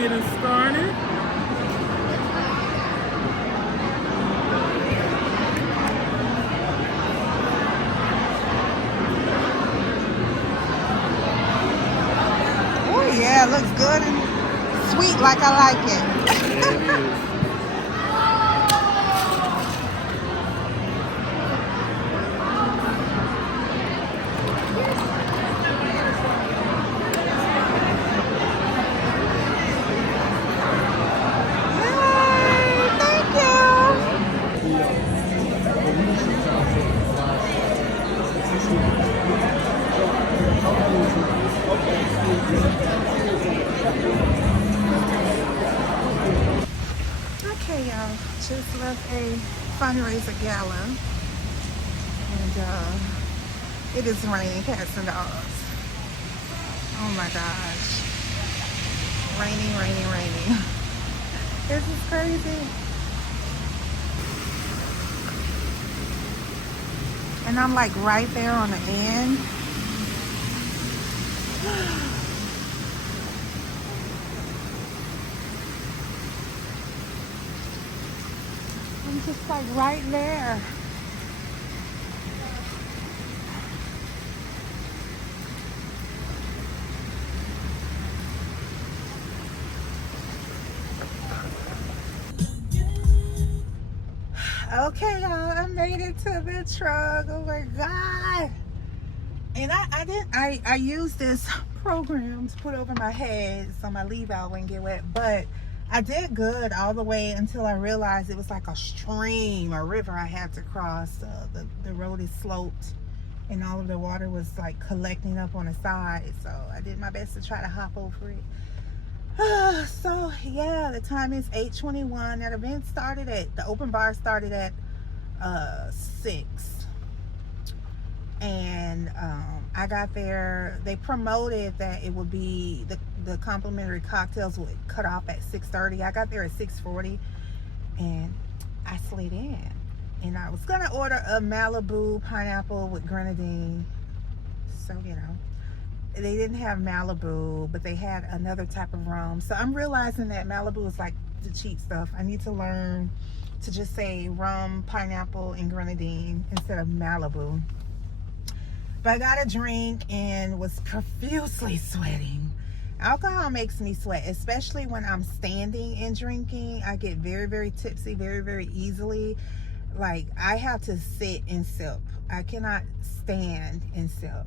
getting started. Oh yeah, it looks good and sweet like I like it. There it is. Yay, thank you. Okay, y'all, just left a fundraiser gala, and it is raining cats and dogs. Oh my gosh, raining, raining, raining. This is crazy. And I'm like right there on the end. I'm just like right there. Okay, y'all, I made it to the truck. Oh my God. And I used this program to put over my head so my leave out wouldn't get wet, but I did good all the way until I realized it was like a stream, a river I had to cross. The road is sloped and all of the water was like collecting up on the side, so I did my best to try to hop over it. So yeah, the time is 8:21. That event started at, the open bar started at 6, and I got there. They promoted that it would be the complimentary cocktails would cut off at 6:30. I got there at 6:40, and I slid in, and I was gonna order a Malibu pineapple with grenadine. So you know, they didn't have Malibu, but they had another type of rum. So I'm realizing that Malibu is like the cheap stuff. I need to learn to just say rum, pineapple, and grenadine instead of Malibu. But I got a drink and was profusely sweating. Alcohol makes me sweat, especially when I'm standing and drinking. I get very, very tipsy very, very easily. Like, I have to sit and sip. I cannot stand and sip.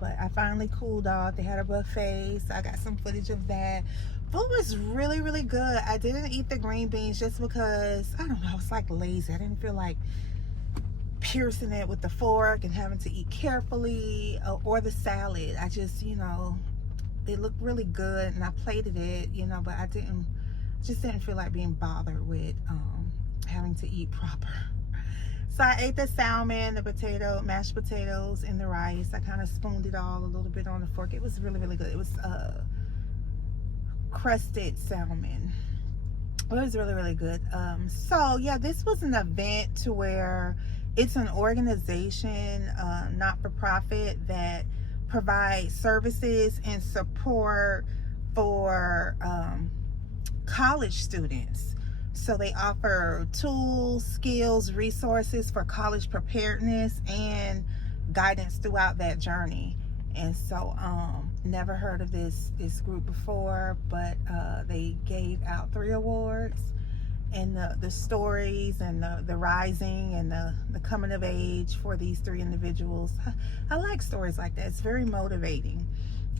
But I finally cooled off. They had a buffet, so I got some footage of that. Food was really, really good. I didn't eat the green beans just because, I don't know, I was like lazy. I didn't feel like piercing it with the fork and having to eat carefully, or the salad. I just, you know, it looked really good and I plated it, you know, but I just didn't feel like being bothered with having to eat proper. So I ate the salmon, the potato, mashed potatoes, and the rice. I kind of spooned it all a little bit on the fork. It was really, really good. It was crusted salmon. It was really, really good. So yeah, this was an event to where it's an organization, not-for-profit, that provides services and support for college students. So they offer tools, skills, resources for college preparedness and guidance throughout that journey. And so never heard of this group before, but they gave out 3 awards, and the stories and the rising and the coming of age for these 3 individuals. I like stories like that. It's very motivating,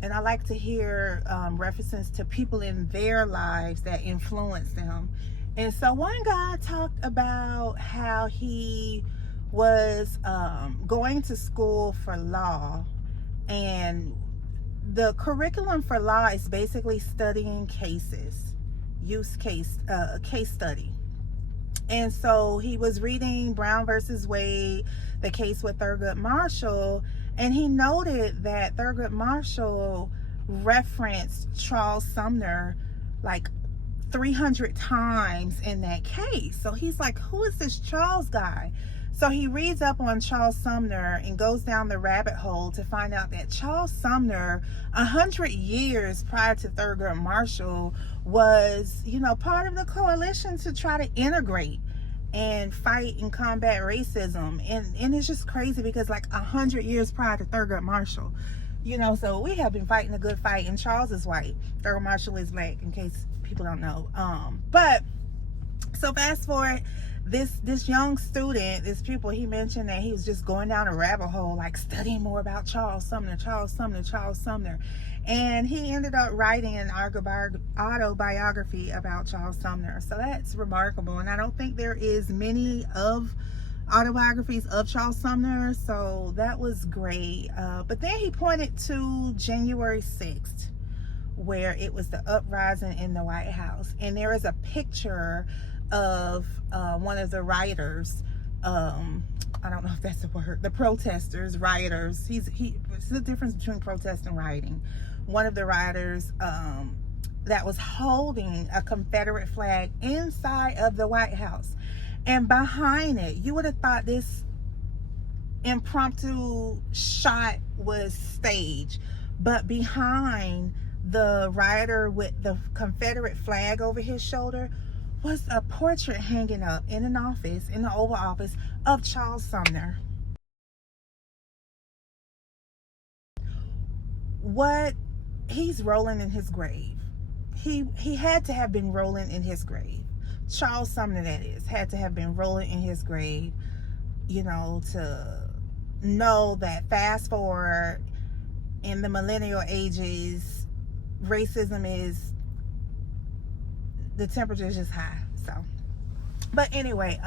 and I like to hear references to people in their lives that influence them. And so one guy talked about how he was going to school for law, and the curriculum for law is basically studying cases, case study. And so he was reading Brown versus Wade, the case with Thurgood Marshall, and he noted that Thurgood Marshall referenced Charles Sumner like 300 times in that case. So he's like, who is this Charles guy? So he reads up on Charles Sumner and goes down the rabbit hole to find out that Charles Sumner, 100 years prior to Thurgood Marshall, was, you know, part of the coalition to try to integrate and fight and combat racism. And it's just crazy because like 100 years prior to Thurgood Marshall, you know, so we have been fighting a good fight, and Charles is white, Thurgood Marshall is black, in case people don't know. But so fast forward, this young student, this pupil, he mentioned that he was just going down a rabbit hole, like studying more about Charles Sumner. And he ended up writing an autobiography about Charles Sumner. So that's remarkable. And I don't think there is many of autobiographies of Charles Sumner. So that was great. But then he pointed to January 6th, where it was the uprising in the White House. And there is a picture of one of the rioters. I don't know if that's the word. The protesters, rioters. It's the difference between protest and rioting. One of the rioters that was holding a Confederate flag inside of the White House. And behind it, you would have thought this impromptu shot was staged. But behind the rioter with the Confederate flag over his shoulder was a portrait hanging up in an office, in the Oval Office, of Charles Sumner. He's rolling in his grave. He had to have been rolling in his grave. Charles Sumner, that is, had to have been rolling in his grave, you know, to know that fast forward in the millennial ages, racism is, the temperature is just high. So, but anyway,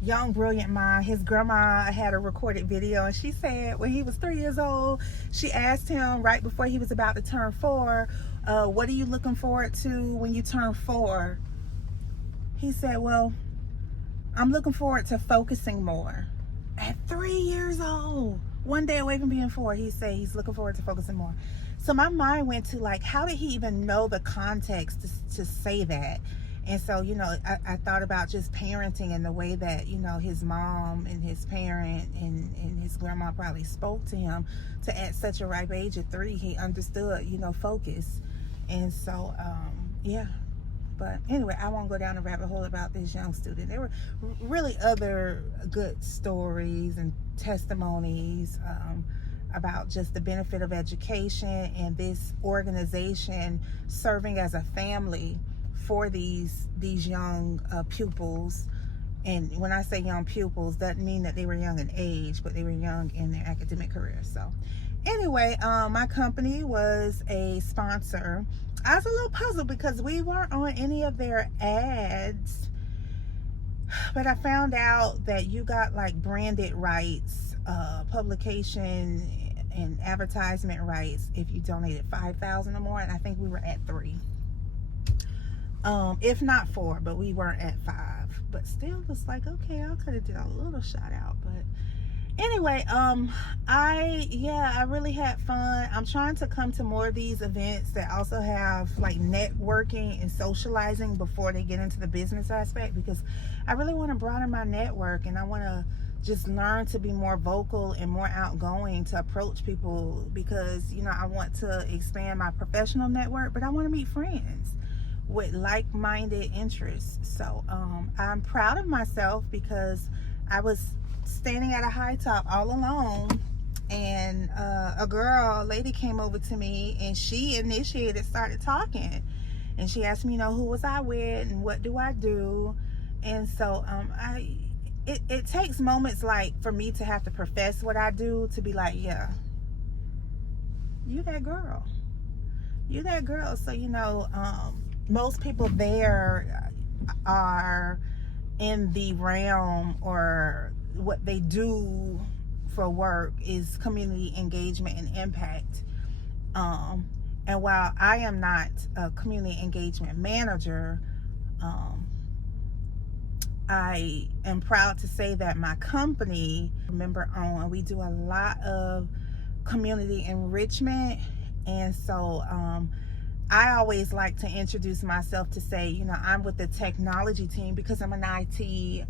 young brilliant mind, his grandma had a recorded video, and she said when he was 3 years old, she asked him right before he was about to turn 4, what are you looking forward to when you turn 4? He said, well, I'm looking forward to focusing more. At 3 years old, one day away from being 4, he said he's looking forward to focusing more. So my mind went to like, how did he even know the context to say that? And so, you know, I thought about just parenting and the way that, you know, his mom and his parent and his grandma probably spoke to him to at such a ripe age of 3, he understood, you know, focus. And so, yeah. But anyway, I won't go down the rabbit hole about this young student. There were really other good stories and testimonies about just the benefit of education and this organization serving as a family for these young pupils. And when I say young pupils, doesn't mean that they were young in age, but they were young in their academic career. So anyway, my company was a sponsor. I was a little puzzled because we weren't on any of their ads, but I found out that you got like branded rights, publication and advertisement rights if you donated $5,000 or more, and I think we were at 3, if not 4, but we weren't at 5. But still, was like, okay, I could have did a little shout out. But anyway, I really had fun. I'm trying to come to more of these events that also have like networking and socializing before they get into the business aspect, because I really want to broaden my network, and I want to just learn to be more vocal and more outgoing to approach people, because, you know, I want to expand my professional network, but I want to meet friends with like-minded interests. So I'm proud of myself because I was standing at a high top all alone, and a lady came over to me, and she started talking, and she asked me, you know, who was I with and what do I do. And so it takes moments like for me to have to profess what I do, to be like, yeah, you that girl. So, you know, most people there are in the realm, or what they do for work is community engagement and impact. And while I am not a community engagement manager, I am proud to say that my company, member owned, we do a lot of community enrichment. And so I always like to introduce myself to say, you know, I'm with the technology team because I'm an IT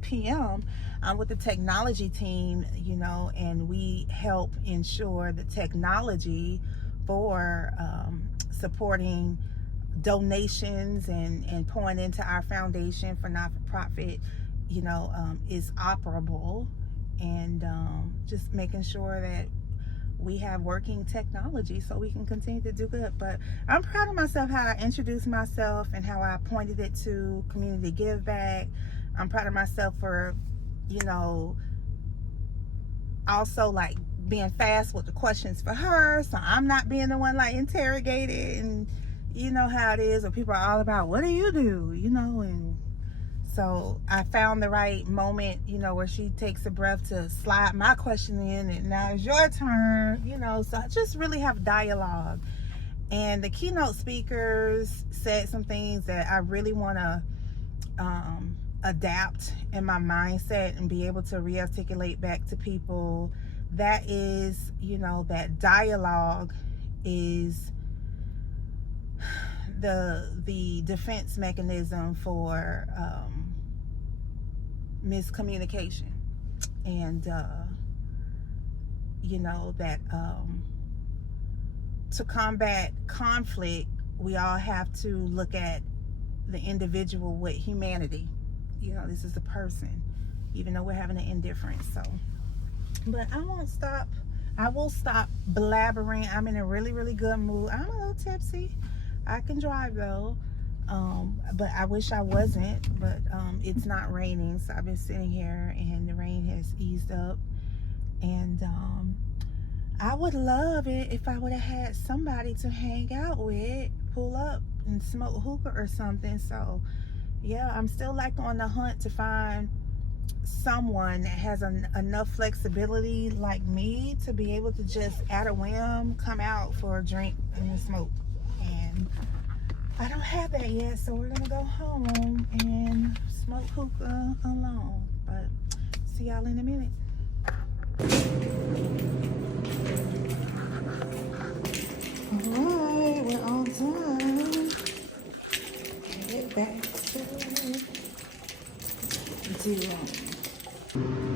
PM. I'm with the technology team, you know, and we help ensure the technology for supporting donations and pouring into our foundation for not-for-profit, you know, is operable, and just making sure that we have working technology so we can continue to do good. But I'm proud of myself, how I introduced myself and how I pointed it to community give back. I'm proud of myself for, you know, also like being fast with the questions for her, so I'm not being the one like interrogated. And you know how it is when people are all about, what do, you know. And so I found the right moment, you know, where she takes a breath to slide my question in, and now it's your turn, you know. So I just really have dialogue. And the keynote speakers said some things that I really want to adapt in my mindset and be able to re-articulate back to people. That is, you know, that dialogue is the defense mechanism for miscommunication. And you know that to combat conflict, we all have to look at the individual with humanity. You know, this is a person, even though we're having an indifference. So, but I won't stop. I will stop blabbering. I'm in a really, really good mood. I'm a little tipsy. I can drive though, but I wish I wasn't. But it's not raining, so I've been sitting here and the rain has eased up. And I would love it if I would have had somebody to hang out with, pull up and smoke hookah or something. So yeah, I'm still like on the hunt to find someone that has enough flexibility like me to be able to just at a whim come out for a drink and a smoke. And I don't have that yet, so we're gonna go home and smoke hookah alone. But see y'all in a minute. Alright, we're all done. Get back to doing.